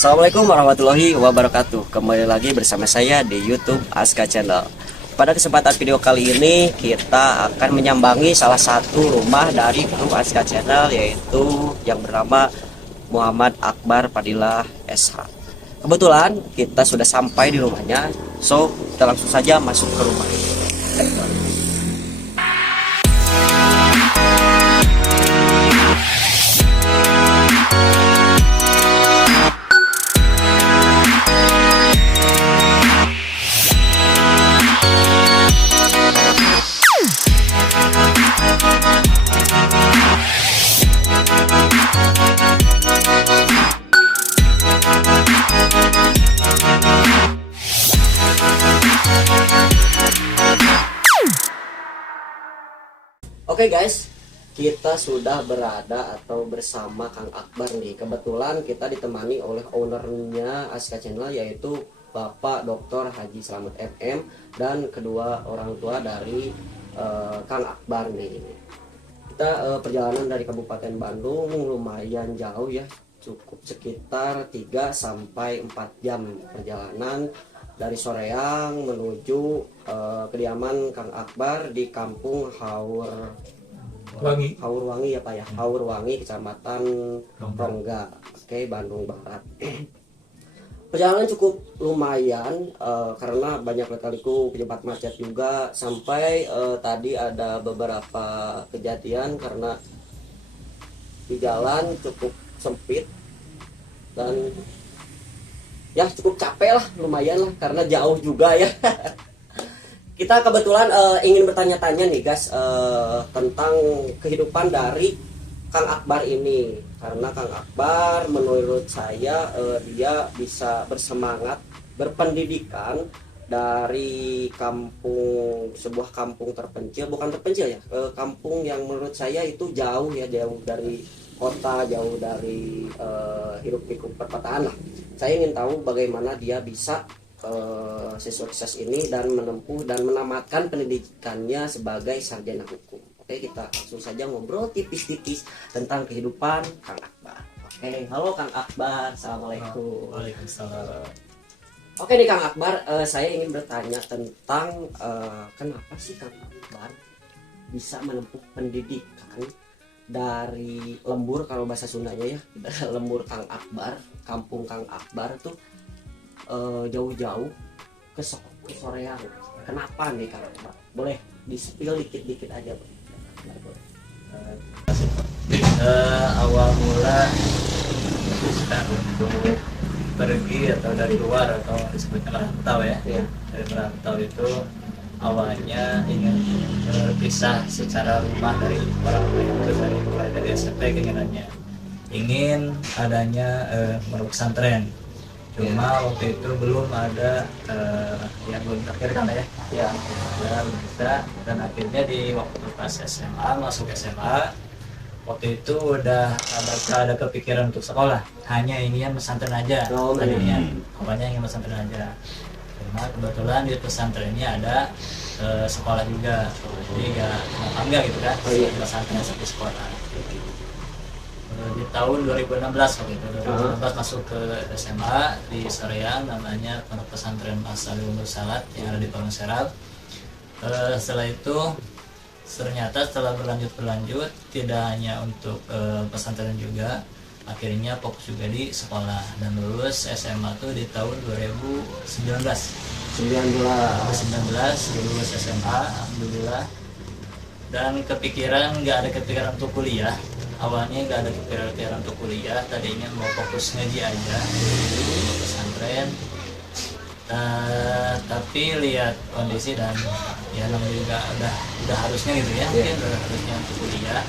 Assalamualaikum warahmatullahi wabarakatuh. Kembali lagi bersama saya di YouTube Aska Channel. Pada kesempatan video kali ini kita akan menyambangi salah satu rumah dari kru Aska Channel, yaitu yang bernama Muhammad Akbar Fadilah SH. Kebetulan kita sudah sampai di rumahnya, so kita langsung saja masuk ke rumah. Oke guys, kita sudah berada atau bersama Kang Akbar nih. Kebetulan kita ditemani oleh ownernya Aska Channel, yaitu Bapak Dr. Haji Slamet MM dan kedua orang tua dari Kang Akbar nih. Kita perjalanan dari Kabupaten Bandung lumayan jauh ya, cukup sekitar 3 sampai 4 jam perjalanan dari Soreang menuju kediaman Kang Akbar di Kampung Haurwangi ya Pak ya, Haurwangi, Kecamatan Rongga, oke, Bandung Barat. Perjalanan cukup lumayan karena banyak kali-kali penyebab macet juga, sampai tadi ada beberapa kejadian karena di jalan cukup sempit dan ya cukup capek lah, lumayan lah karena jauh juga ya. Kita kebetulan ingin bertanya-tanya nih guys tentang kehidupan dari Kang Akbar ini, karena Kang Akbar menurut saya dia bisa bersemangat berpendidikan dari sebuah kampung terpencil, bukan terpencil ya, kampung yang menurut saya itu jauh ya, jauh dari kota, jauh dari hiruk pikuk perkotaan lah. Saya ingin tahu bagaimana dia bisa sesukses ini dan menempuh dan menamatkan pendidikannya sebagai sarjana hukum. Oke, kita langsung saja ngobrol tipis-tipis tentang kehidupan Kang Akbar. Oke, halo Kang Akbar, assalamualaikum. Waalaikumsalam. Oke nih Kang Akbar, saya ingin bertanya tentang kenapa sih Kang Akbar bisa menempuh pendidikan dari lembur, kalau bahasa Sundanya ya, lembur Kang Akbar, kampung Kang Akbar tuh jauh-jauh ke Soreang. Kenapa nih Kang Akbar? Boleh di-spill dikit-dikit aja Bang. Awal mula kita untuk pergi atau dari luar atau disebutnya merantau ya. Dari merantau itu awalnya ingin berpisah secara rumah dari orang tua, itu dari SMP. Keinginannya ingin adanya pondok pesantren, cuma waktu itu belum ada yang belum terkirkan ya. Dan bisa, dan akhirnya di waktu pas SMA, masuk SMA, waktu itu udah ada kepikiran untuk sekolah, hanya ingin pesantren aja. Tadinya awalnya ingin pesantren aja, cuma kebetulan di pesantrennya ada sekolah juga, jadi enggak gitu kan, pesantren satu sekolah. Di tahun 2016 waktu itu, 2016 masuk ke SMA di Soreang, namanya Pondok Pesantren As-Salihun Salat yang ada di Palung Serap. Setelah itu ternyata setelah berlanjut tidak hanya untuk pesantren juga, akhirnya fokus juga di sekolah dan lulus SMA tuh di tahun 2019 lulus SMA alhamdulillah. Dan nggak ada kepikiran untuk kuliah, awalnya nggak ada kepikiran untuk kuliah, tadinya mau fokus ngaji aja di pesantren. Tapi lihat kondisi dan ya namanya juga udah harusnya gitu ya, mungkin udah harusnya untuk kuliah.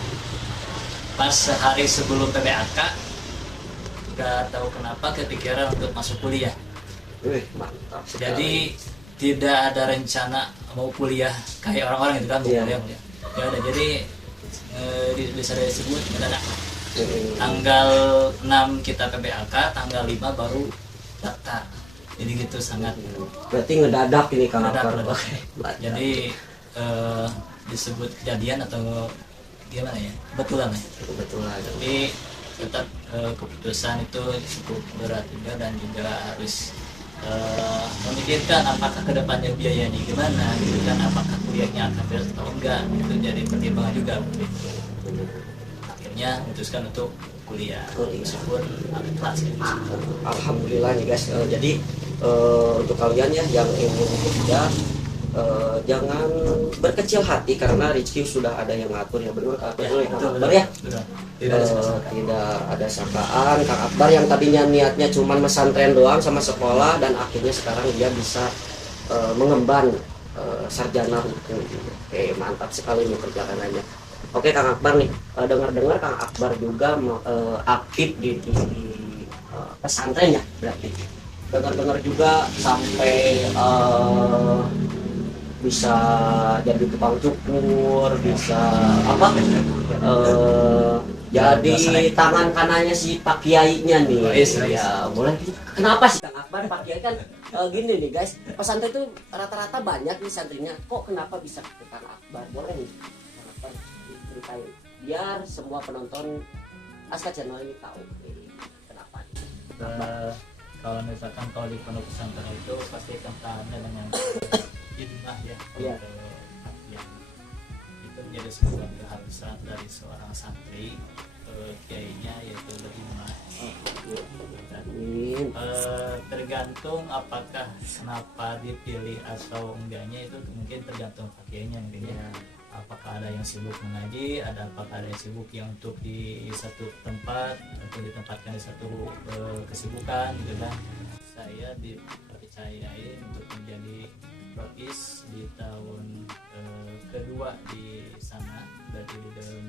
Pas sehari sebelum PBAK nggak tahu kenapa kepikiran untuk masuk kuliah. Mantap. Jadi tidak ada rencana mau kuliah kayak orang-orang itu kan, mau kuliah. Ya udah, jadi bisa disebut mendadak. Tanggal 6 kita PBAK, tanggal 5 baru daftar. Jadi gitu, sangat Berarti ngedadak ini Kang Akbar. Jadi disebut kejadian atau gimana ya, kebetulan ya. Kebetulan. Tapi tetap keputusan itu cukup berat juga, dan juga harus memikirkan apakah kedepannya biayanya gimana gitu kan, apakah kuliahnya akan beres atau enggak, itu jadi pertimbangan juga waktu itu. Akhirnya memutuskan untuk kuliah meskipun agak kelas gitu. Alhamdulillah nih guys. Jadi untuk kalian ya yang ingin kerja, jangan berkecil hati karena rezeki sudah ada yang ngatur ya, benar Kang Akbar ya. Tidak ada sangkaan Kang Akbar yang tadinya niatnya cuma pesantren doang sama sekolah, dan akhirnya sekarang dia bisa mengemban sarjana hukum. Oke, mantap sekali nih perjalanannya. Oke Kang Akbar nih, dengar-dengar Kang Akbar juga aktif di pesantren ya, berarti dengar-dengar juga sampai bisa jadi tukang cukur, bisa apa jadi tangan kanannya si Pak Kiainya nih. Ya boleh. Kenapa sih Kang Akbar Pak Kiai kan gini nih guys, pesantren itu rata-rata banyak nih santrinya, kok kenapa bisa ke Kang Akbar? Boleh nih Kang Akbar ceritain biar semua penonton Aska Channel ini tahu kenapa nih. Kalau misalkan kalau di pondok pesantren itu pasti kentalnya dengan hidmah ya, Iya. yang itu menjadi sebuah keharusan dari seorang santri, kiainya yaitu berhidmah. Tergantung apakah kenapa dipilih atau enggaknya, itu mungkin tergantung kiainya mungkin ya. Apakah ada yang sibuk mengaji, apakah ada yang sibuk yang untuk di satu tempat atau ditempatkan di satu kesibukan gitu kan. Saya dipercayai untuk menjadi rois di tahun kedua di sana, berarti di tahun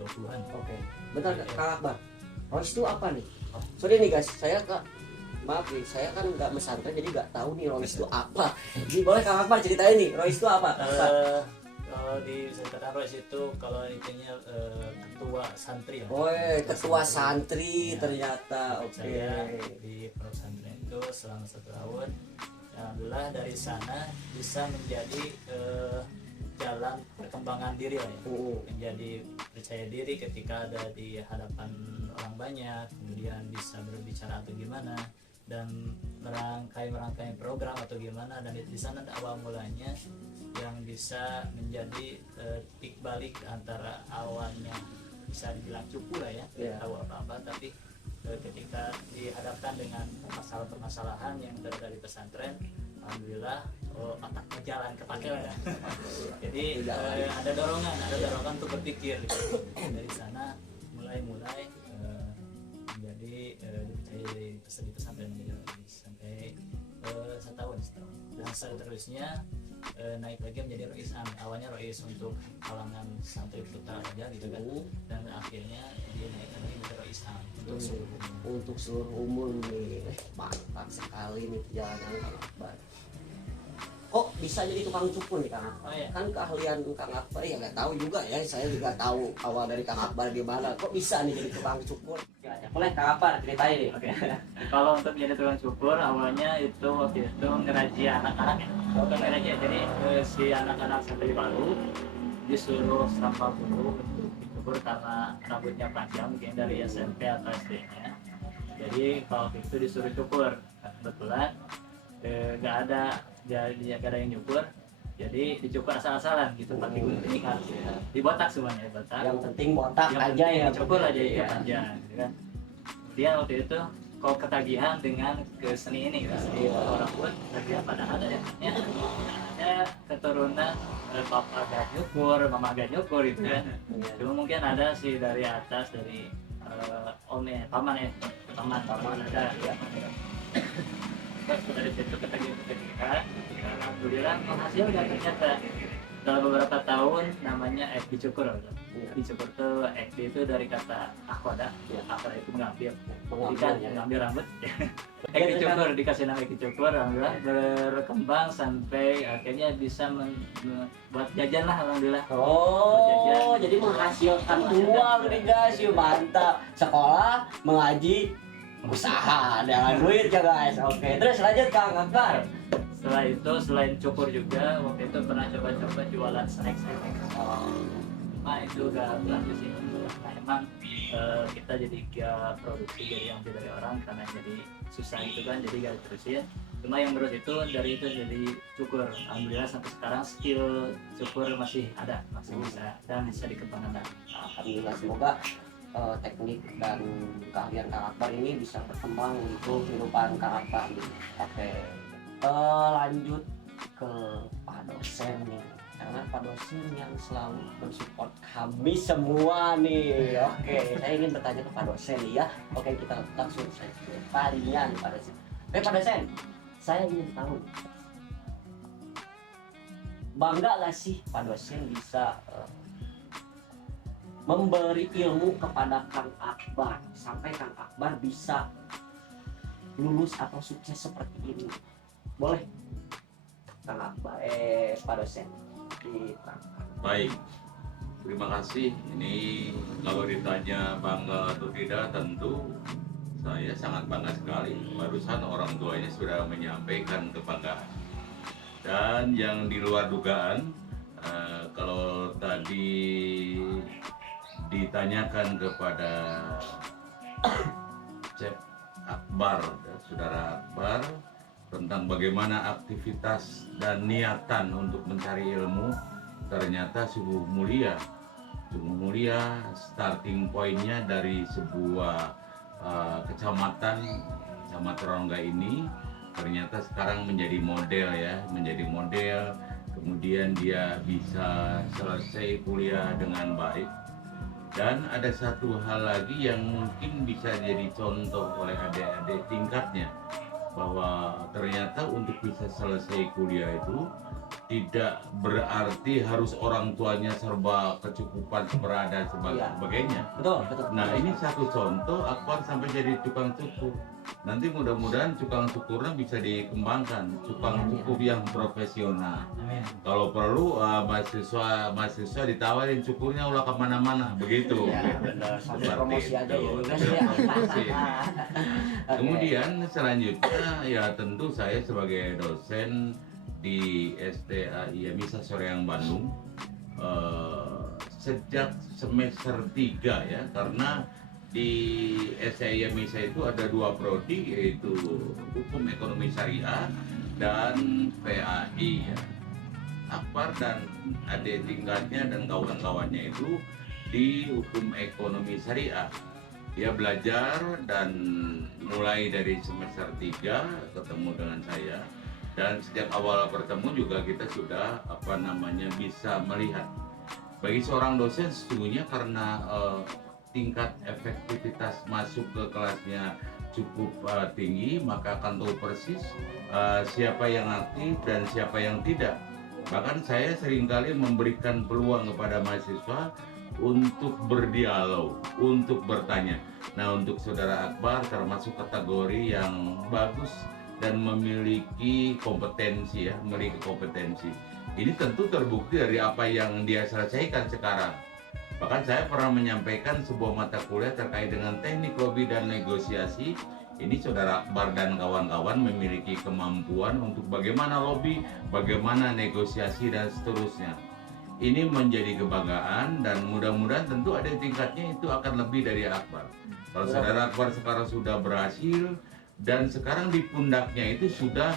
2020-an. Oke, bentar Kang Akbar, rois itu apa nih? Sorry nih guys, maaf nih, saya kan nggak pesantren jadi nggak tahu nih rois itu apa. Jadi boleh Kang Akbar ceritain nih, rois itu apa? Kalau di pesantren rois itu kalau intinya ketua santri ya. Oh, ketua santri ternyata. Oke. Saya di pesantren itu selama 1 tahun. Alhamdulillah dari sana bisa menjadi jalan perkembangan diri lah ya. Menjadi percaya diri ketika ada di hadapan orang banyak, kemudian bisa berbicara atau gimana, dan merangkai program atau gimana, dan di sana ada awal mulanya yang bisa menjadi titik balik antara awalnya bisa dibilang cupu lah ya, tidak tahu apa-apa, tapi ketika dihadapkan dengan permasalahan yang terjadi di pesantren, alhamdulillah otaknya jalan kepake lah ya. Jadi ada dorongan untuk berpikir gitu. Dari sana mulai menjadi dipercaya di pesantren sampai 1 tahun. Dan seterusnya naik lagi menjadi rois am. Awalnya rois untuk kalangan santri putra aja gitu kan, dan akhirnya dia naik lagi menjadi rois am untuk seluruh umum nih. Mantap sekali nih perjalanan Kang Akbar. Kok bisa jadi tukang cukur nih Kang Akbar? Kan keahlian Kang Akbar ya nggak tahu juga ya, saya juga tahu awal dari Kang Akbar gimana. Kok bisa nih jadi tukang cukur? Boleh Kang Akbar ceritain nih. Oke. Kalau untuk jadi tukang cukur awalnya itu waktu itu ngeraji anak-anak ya. Bukan ngeraji, jadi si anak-anak santri baru disuruh sampah dulu untuk dicukur karena rambutnya panjang mungkin dari SMP atau SD-nya. Jadi kalau itu disuruh cukur, kebetulan nggak ada yang nyukur, jadi dicukur asal-asalan gitu, pakai gunting dibotak semuanya, botak. Yang penting botak aja ya, dicukur aja ya panjang gitu kan. Dia waktu itu kok ketagihan dengan seni ini, seni orang pun tagihan, padahal ada keturunan papa gak nyukur, mama gak nyukur gitu kan. Cuma mungkin ada sih dari atas, dari paman ada ya. Dari situ ketagihan, alhamdulillah menghasilkan ternyata. Dalam beberapa tahun namanya dicukur. Dicukur tuh itu dari kata akhwada. Akhwada itu mengambil rambut. Dicukur, dikasih nama dicukur, alhamdulillah berkembang sampai akhirnya bisa buat jajan lah, alhamdulillah. Oh, jadi menghasilkan uang nih guys, yuk mantap. Sekolah, mengaji, usaha, dengan duit ya guys. Oke, terus lanjut Kang Akbar. Setelah itu, selain cukur juga, waktu itu pernah coba-coba jualan snack. Nah itu gak berlanjut sih. Nah emang kita jadi produksi jadi yang dari orang karena jadi susah gitu kan, jadi gak terusin. Cuma yang terus itu dari itu jadi cukur. Alhamdulillah sampai sekarang skill cukur masih ada, masih bisa dan bisa dikembangkan. Alhamdulillah, semoga teknik dan keahlian Kang Akbar ini bisa berkembang untuk kehidupan Kang Akbar nih. Oke. Lanjut ke Pak dosen nih, karena Pak dosen yang selalu mensupport kami semua nih. Oke, saya ingin bertanya ke Pak dosen nih ya. Oke, kita langsung saja pertanyaan Pak dosen. Oke Pak dosen, saya ingin tahu, bangga gak sih Pak dosen bisa memberi ilmu kepada Kang Akbar sampai Kang Akbar bisa lulus atau sukses seperti ini? Boleh Kang Akbar, Pak dosen diterangkan. Baik, terima kasih. Ini kalau ditanya bangga atau tidak, tentu saya sangat bangga sekali. Barusan orang tuanya sudah menyampaikan kebanggaan. Dan yang di luar dugaan, kalau tadi ditanyakan kepada Cep Akbar, saudara Akbar, tentang bagaimana aktivitas dan niatan untuk mencari ilmu, ternyata sungguh mulia. Sungguh mulia, starting pointnya dari sebuah kecamatan Rongga ini, ternyata sekarang menjadi model ya, menjadi model. Kemudian dia bisa selesai kuliah dengan baik. Dan ada satu hal lagi yang mungkin bisa jadi contoh oleh adik-adik tingkatnya, bahwa ternyata untuk bisa selesai kuliah itu tidak berarti harus orang tuanya serba kecukupan, keberadaan sebagainya. Betul, betul. Nah ini satu contoh Akbar sampai jadi tukang cukur. Nanti mudah-mudahan tukang cukurnya bisa dikembangkan, tukang cukur yang profesional. Kalau perlu mahasiswa ditawarin cukurnya ulah kemana-mana, begitu. Ya, benar. Sampai Seperti promosi aja itu. ya. Promosi. Kemudian selanjutnya ya tentu saya sebagai dosen di STAI Misa Soreang Bandung sejak semester 3 ya, karena di STAI Misa itu ada dua prodi, yaitu Hukum Ekonomi Syariah dan PAI ya. Akbar dan adik tingkatnya dan kawan-kawannya itu di Hukum Ekonomi Syariah. Dia belajar dan mulai dari semester 3 ketemu dengan saya, dan sejak awal bertemu juga kita sudah bisa melihat bagi seorang dosen sesungguhnya karena tingkat efektivitas masuk ke kelasnya cukup tinggi, maka akan tahu persis siapa yang aktif dan siapa yang tidak. Bahkan saya seringkali memberikan peluang kepada mahasiswa untuk berdialog, untuk bertanya. Nah, untuk saudara Akbar termasuk kategori yang bagus dan memiliki kompetensi ya, memiliki kompetensi. Ini tentu terbukti dari apa yang dia selesaikan sekarang. Bahkan saya pernah menyampaikan sebuah mata kuliah terkait dengan teknik lobby dan negosiasi. Ini saudara Akbar dan kawan-kawan memiliki kemampuan untuk bagaimana lobby, bagaimana negosiasi dan seterusnya. Ini menjadi kebanggaan dan mudah-mudahan tentu ada tingkatnya itu akan lebih dari Akbar. Kalau saudara Akbar sekarang sudah berhasil dan sekarang di pundaknya itu sudah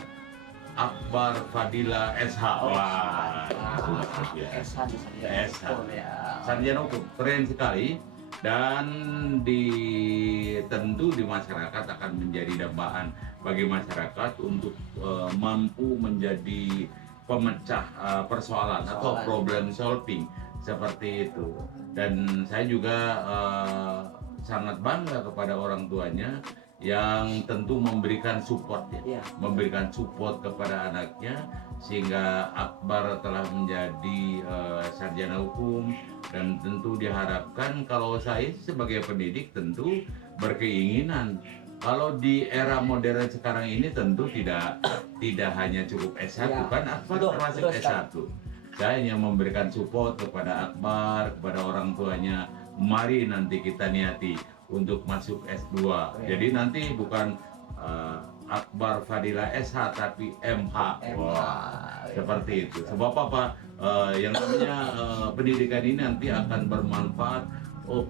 Akbar Fadila SH. Wah, SH di SH. ya. Sarjana hukum, keren sekali. Dan tentu di masyarakat akan menjadi dambaan bagi masyarakat untuk mampu menjadi pemecah persoalan atau problem solving seperti itu. Dan saya juga sangat bangga kepada orang tuanya yang tentu memberikan support ya, memberikan support kepada anaknya sehingga Akbar telah menjadi sarjana hukum. Dan tentu diharapkan, kalau saya sebagai pendidik tentu berkeinginan kalau di era modern sekarang ini tentu tidak hanya cukup S1 ya, kan Akbar termasuk S1. Saya hanya memberikan support kepada Akbar, kepada orang tuanya, mari nanti kita niati untuk masuk S2. Jadi nanti bukan Akbar Fadila SH tapi MH. Wah, seperti itu. Sebab apa? Yang namanya pendidikan ini nanti akan bermanfaat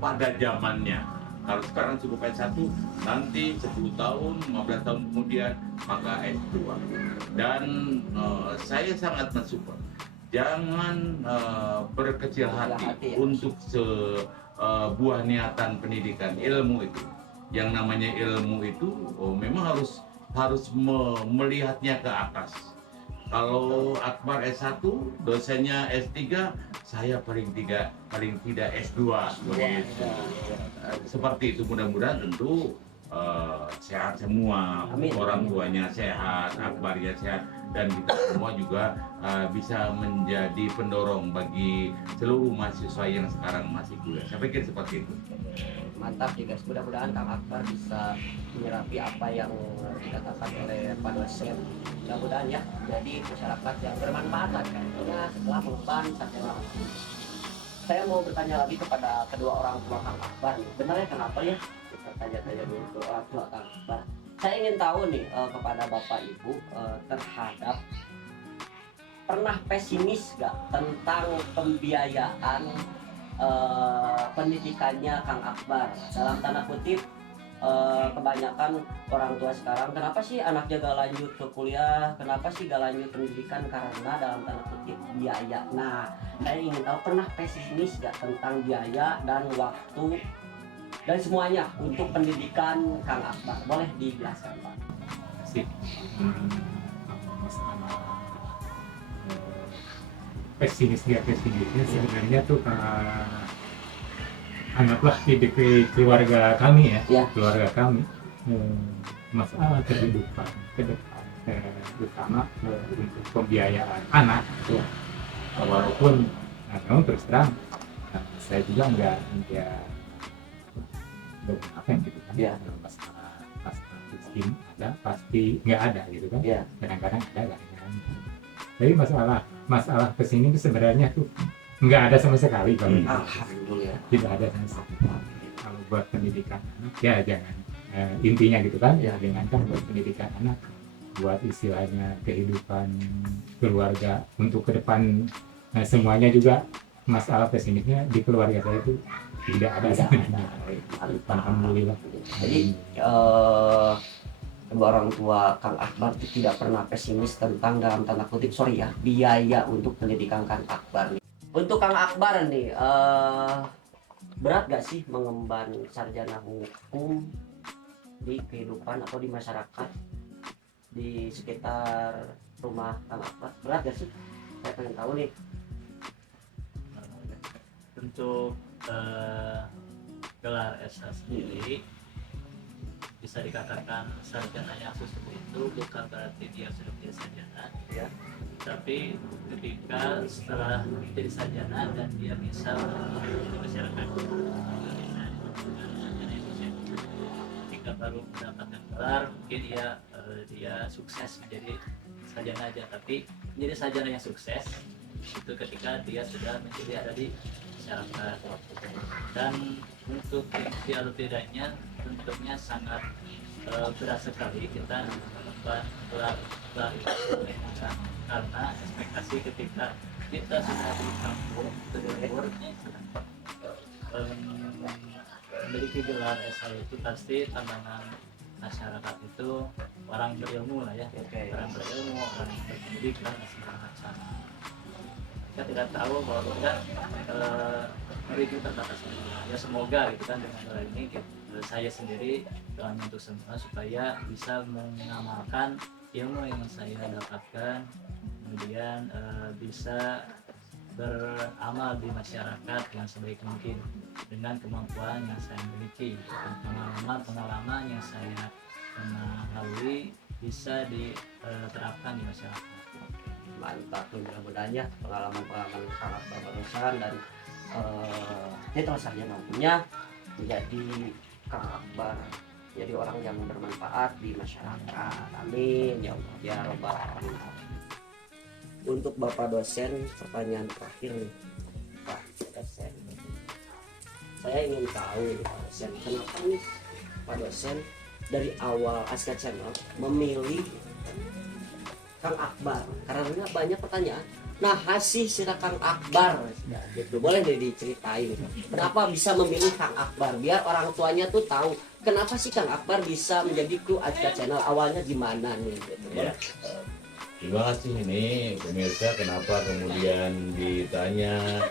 pada zamannya. Kalau sekarang cukup S1, nanti 10 tahun, 15 tahun kemudian maka S2. Dan saya sangat mensupport. Jangan berkecil hati untuk sebuah niatan pendidikan ilmu itu. Yang namanya ilmu itu memang harus melihatnya ke atas. Kalau Akbar S1, dosennya S3, saya paling tidak S2 begitu. Seperti itu, mudah-mudahan tentu sehat semua. Amin. Orang tuanya sehat, Akbarnya sehat, dan kita semua juga bisa menjadi pendorong bagi seluruh mahasiswa yang sekarang masih kuliah. Saya pikir seperti itu. Mantap nih guys, mudah-mudahan Kang Akbar bisa menyerapi apa yang dikatakan oleh Pak dosen. Mudah-mudahan ya, jadi masyarakat yang bermanfaat lah kayaknya setelah mengemban sarjana. Saya mau bertanya lagi kepada kedua orang tua Kang Akbar nih. Benarnya kenapa ya? Kita tanya-tanya dulu ke orang tua Kang Akbar. Saya ingin tahu nih kepada Bapak Ibu terhadap pernah pesimis gak tentang pembiayaan pendidikannya Kang Akbar? Dalam tanda kutip, kebanyakan orang tua sekarang, kenapa sih anaknya gak lanjut ke kuliah, kenapa sih gak lanjut pendidikan? Karena dalam tanda kutip biaya. Nah, saya ingin tahu pernah pesimis gak tentang biaya dan waktu dan semuanya untuk pendidikan Kang Akbar? Boleh dijelaskan Pak? Pesimis nggak pesimisnya sebenarnya tuh anggaplah di keluarga kami Ya. keluarga kami masalah kehidupan ke depan terutama untuk pembiayaan anak Ya. walaupun memang terus terang saya juga nggak apa gitu kan Ya. masalah miskin ada pasti nggak ada gitu kan Ya. kadang-kadang ada kadang-kadang enggak. Jadi masalah kesini itu sebenarnya tuh nggak ada sama sekali kalau Alhamdulillah. tidak ada sama sekali. Kalau buat pendidikan anak ya jangan intinya gitu kan Ya. jangan kan buat pendidikan anak buat istilahnya kehidupan keluarga untuk ke depan semuanya juga masalah pesimisnya di keluarga saya itu tidak ada sebenarnya. Alhamdulillah. Jadi kedua orang tua Kang Akbar itu tidak pernah pesimis tentang dalam tanda kutip biaya untuk pendidikan Kang Akbar nih. Untuk Kang Akbar nih berat gak sih mengemban sarjana hukum di kehidupan atau di masyarakat di sekitar rumah Kang Akbar? Berat gak sih? Saya pengen tahu nih. Untuk gelar S1 sendiri bisa dikatakan sarjana yang sesuai itu bukan berarti dia sudah menjadi sarjana Ya. tapi ketika setelah menjadi sarjana dan dia bisa di masyarakat ketika baru mendapatkan gelar mungkin dia sukses menjadi sarjana aja, tapi menjadi sarjana yang sukses itu ketika dia sudah menjadi ada di masyarakat. Dan untuk tinggi atau tidaknya tentunya sangat berat sekali kita mendapat gelar karena ekspektasi ketika kita sudah di kampung berlibur memiliki gelar S1 itu pasti tantangan masyarakat itu orang berilmu lah ya, orang berilmu, orang berpendidikan dan segala macam. Kita tidak tahu bahwa kita memiliki terbatas ya, semoga gitu kan dengan hal ini saya sendiri doanya untuk semua supaya bisa mengamalkan ilmu yang saya dapatkan, kemudian bisa beramal di masyarakat yang sebaik mungkin dengan kemampuan yang saya miliki, pengalaman yang saya pernah lalui bisa diterapkan di masyarakat. Mantap, mudah-mudahan ya pengalaman-pengalaman sangat berbarusan dan itu sarjana hukumnya menjadi Kang Akbar jadi orang yang bermanfaat di masyarakat. Amin ya Allah ya Rabbal Alamin. Untuk Bapak dosen, pertanyaan terakhir nih Pak dosen, saya ingin tahu nih Pak dosen, kenapa nih Pak dosen dari awal Aska Channel memilih Kang Akbar? Karena banyak pertanyaan, Nah, hasil si Kang Akbar gitu, boleh deh diceritain kenapa bisa memilih Kang Akbar, biar orang tuanya tuh tahu kenapa sih Kang Akbar bisa menjadi kru Atika Channel, awalnya gimana nih gitu. Ya. Terima kasih ini pemirsa, kenapa kemudian ditanya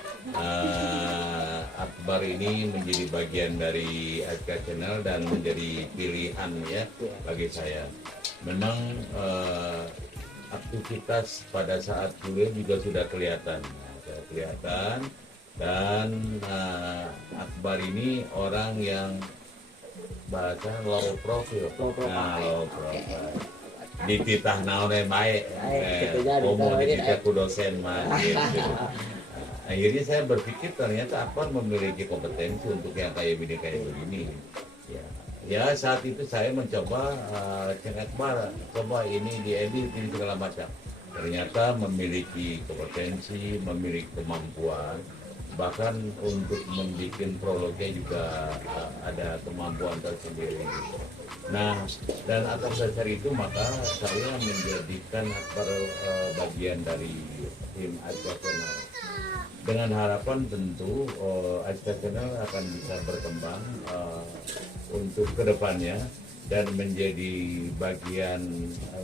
Akbar ini menjadi bagian dari Atika Channel dan menjadi pilihan ya bagi saya. Memang aktivitas pada saat kuliah juga sudah kelihatan, dan Akbar ini orang yang bahasa low profile, Low profile. low profile. Dititah naon baik, gitunya ngomong dititah dititah ku dosen mah gitu. Akhirnya saya berpikir ternyata Akbar memiliki kompetensi untuk yang kayak begini. Ya saat itu saya mencoba Ceng Akbar, coba ini diedit ini segala macam. Ternyata memiliki kompetensi, memiliki kemampuan, bahkan untuk membuat prolognya juga ada kemampuan tersendiri. Nah, dan atas dasar itu maka saya menjadikan Akbar bagian dari tim Atika Channel. Dengan harapan tentu Atika Channel akan bisa berkembang untuk kedepannya dan menjadi bagian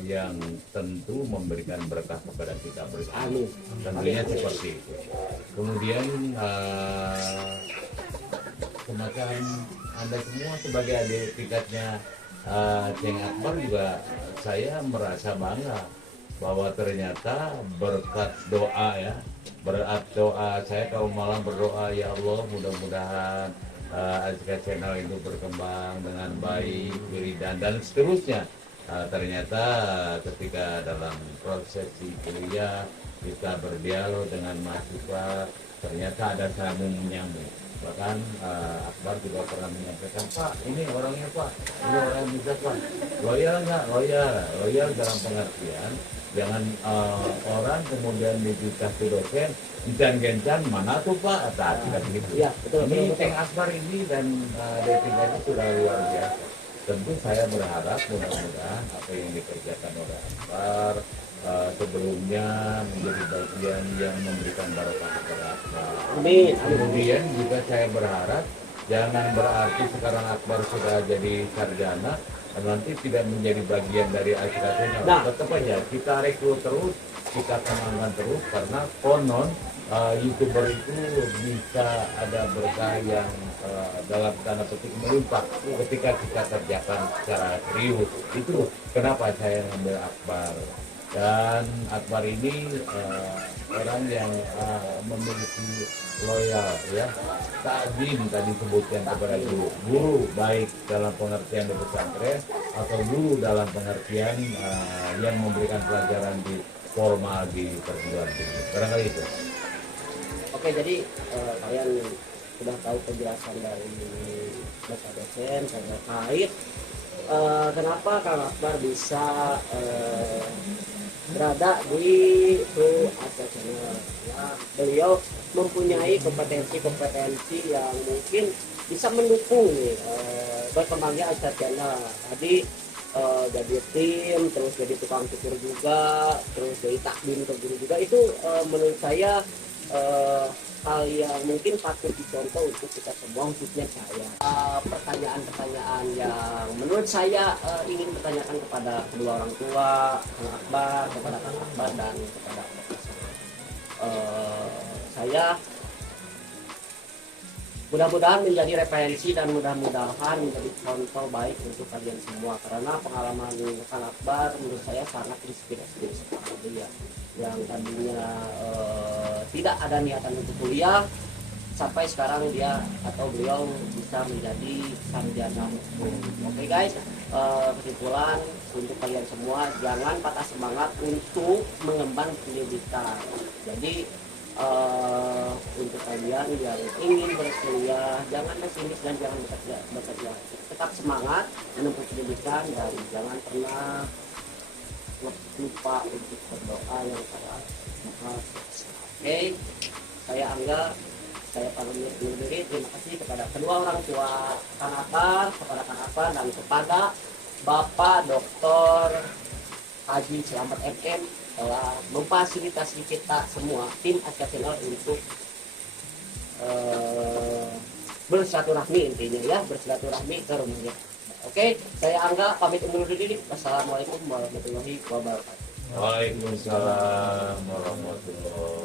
yang tentu memberikan berkah kepada kita bersama. Amin. Tentunya seperti itu. Kemudian semacam Anda semua sebagai adik tingkatnya Ceng Akbar juga saya merasa bangga bahwa ternyata berkat doa ya, berkat doa saya kalau malam berdoa, ya Allah mudah-mudahan Atika Channel itu berkembang dengan baik, wiridan dan seterusnya. Ternyata ketika dalam proses kuliah kita berdialog dengan mahasiswa, ternyata ada sambung menyambung. Bahkan Akbar juga pernah menyampaikan, Pak, ini orangnya Pak, ini orang bisa Pak, loyal nggak? Loyal dalam pengertian jangan orang kemudian dikasih dosen gencan mana tuh Pak, tidak begitu. Ya, betul, Ini betul. Ceng Akbar ini dan Devina itu sudah luar biasa. Tentu saya berharap mudah-mudahan apa yang dikerjakan oleh Akbar sebelumnya menjadi bagian yang memberikan barokah kepada Akbar. Amin. Kemudian juga saya berharap jangan berarti sekarang Akbar sudah jadi sarjana dan nanti tidak menjadi bagian dari Atika Channel. Nah. Tetap aja kita rekrut terus, kita kembangkan terus karena konon YouTuber itu bisa ada berkah yang dalam tanda petik melimpah ketika kita kerjakan secara serius. Itu kenapa saya ngambil Akbar. Dan Akbar ini orang yang memiliki loyal ya, takdim tadi sebutkan kepada guru baik dalam pengertian di pesantren atau guru dalam pengertian yang memberikan pelajaran di formal di perguruan tinggi. Barangkali itu. Oke, jadi kalian sudah tahu penjelasan dari Bapak dosen terkait kenapa Kang Akbar bisa berada di kru Atika Channel. Ya, beliau mempunyai kompetensi yang mungkin bisa mendukung nih berkembangnya Atika Channel. Tadi jadi tim, terus jadi tukang cukur juga, terus jadi takdim ke guru juga, itu menurut saya hal yang mungkin patut dicontoh untuk kita semua, khususnya saya. Pertanyaan-pertanyaan yang menurut saya ingin bertanyakan kepada kedua orang tua Kang Akbar, kepada Kang Akbar dan kepada saya, mudah-mudahan menjadi referensi dan mudah-mudahan menjadi contoh baik untuk kalian semua, karena pengalaman Kang Akbar menurut saya sangat inspirasi sekali ya. Yang tadinya tidak ada niatan untuk kuliah, sampai sekarang dia atau beliau bisa menjadi sarjana hukum. Oke guys, kesimpulan untuk kalian semua, jangan patah semangat untuk mengemban pendidikan. Jadi untuk kalian yang ingin berkuliah, jangan pesimis dan jangan bekerja. Tetap semangat menempuh pendidikan dan jangan pernah lupa untuk berdoa yang keras. Oke, saya Angga, saya pamit undur diri. Terima kasih kepada kedua orang tua Kang Akbar, kepada Kang Akbar dan kepada Bapak Dr. Haji Selamat MM telah memfasilitasi kita semua tim Askasional untuk bersilaturahmi, intinya ya, bersilaturahmi ke rumahnya. Oke, saya Angga pamit undur diri. Wassalamualaikum warahmatullahi wabarakatuh. Waalaikumsalam warahmatullahi